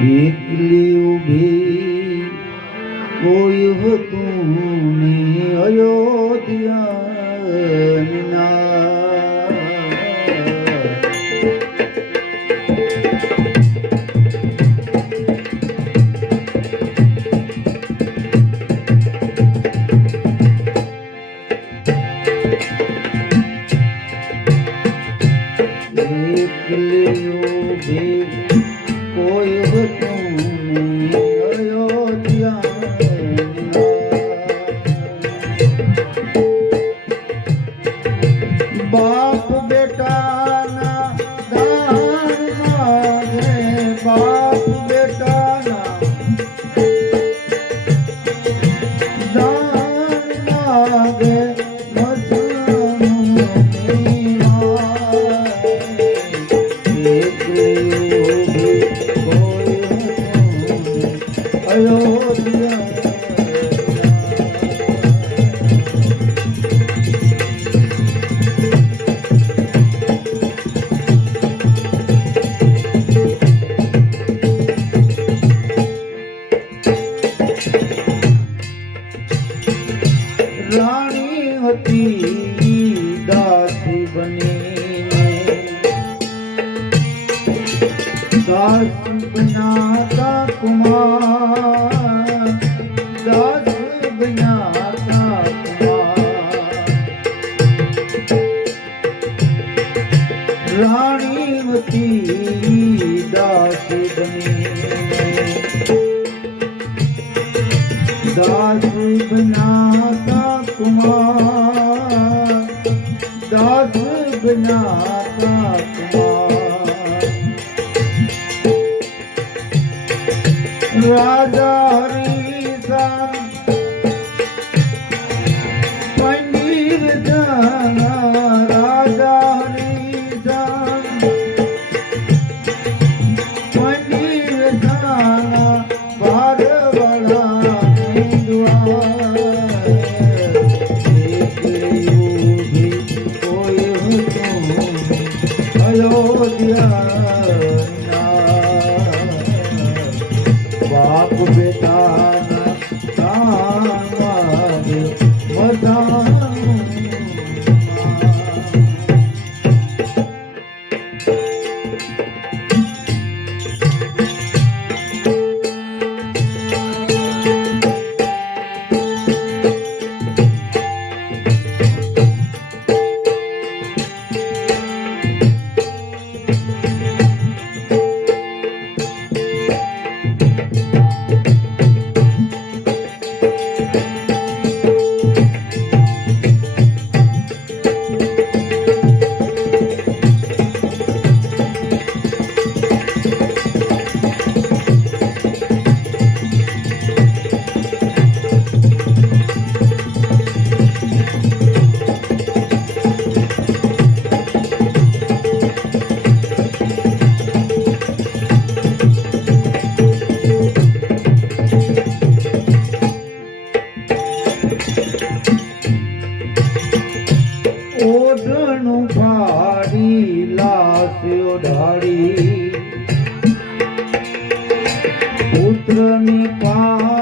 biết liêu bi કોઈ હતું na. Ayodhya you Kumar Das बनाता कुमार রাজা হরি প্রাণ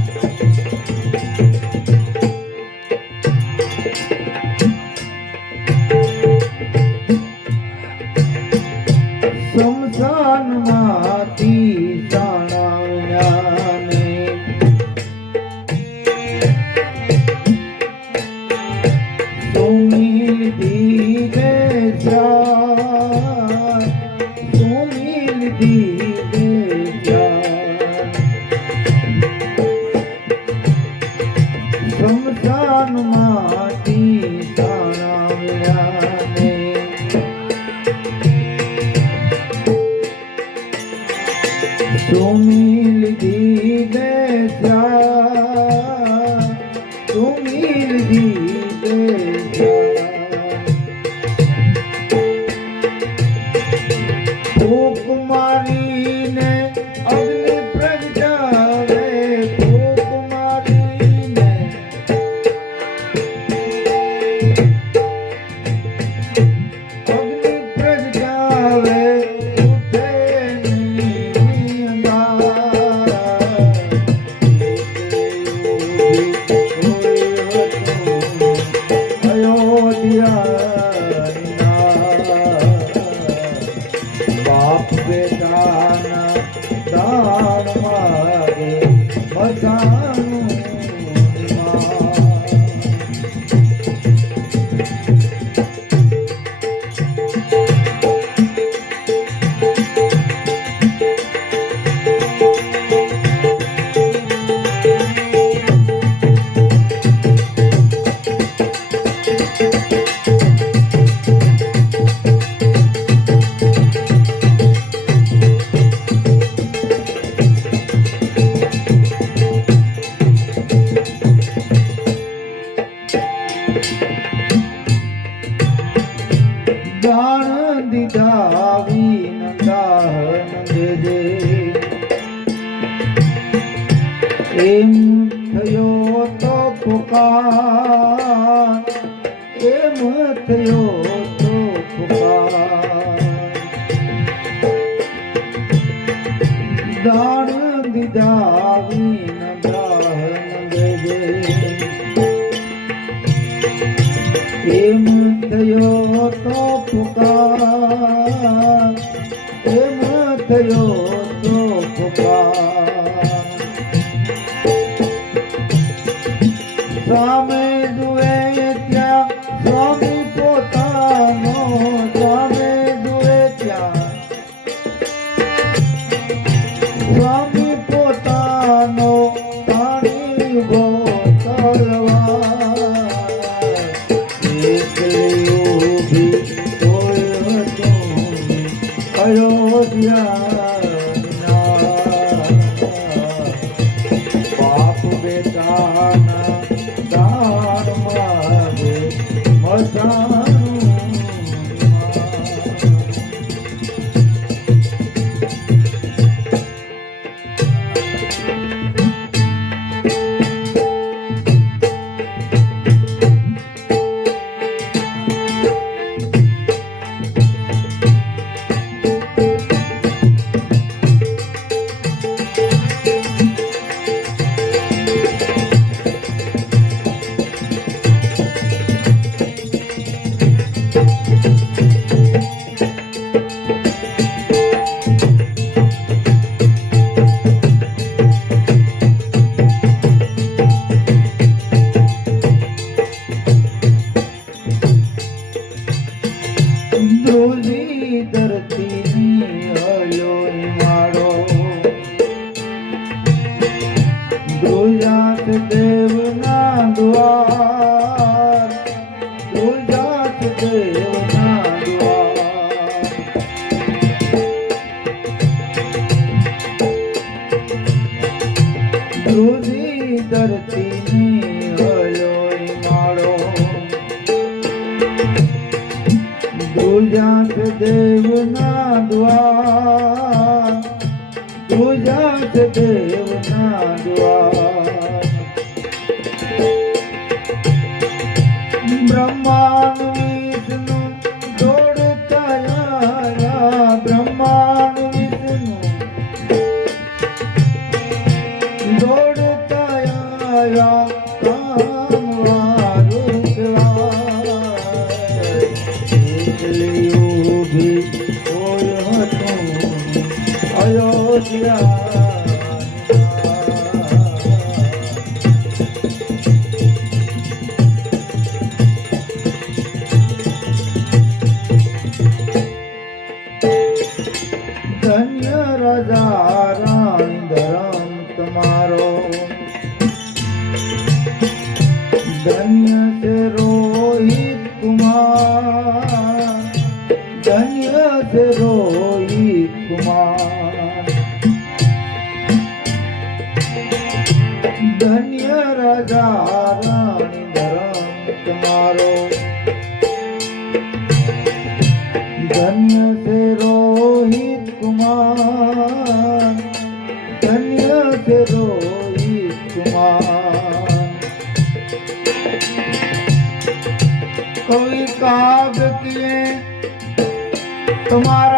দিনে প্রাণ তুমির দিনে শ্মশান মাটি সারামে তুমির দিন बचाओ એમ થયો તો પુકાર એમ થયો તો પુકાર દાણ દીધા દેજે એમ થયો તો પુકાર એમ થયો તો પુકાર ધ્રુજી ધરતીની હલોય મારો ધ્રુજાત દેવના દ્વાર ગુજરાત દેવના દ્વાર. ધ્રુજી ધરતીની દેવના દ્વાર દુજાત દેવના ધન્ય રોહિત કુમાર. ધન્ય રાજા રાણી ધરમ તમારો ધન્ય છે રોહિત કુમાર. ધન્ય છે રોહિત કુમાર. કવિ કાવ્ય કિए তোমার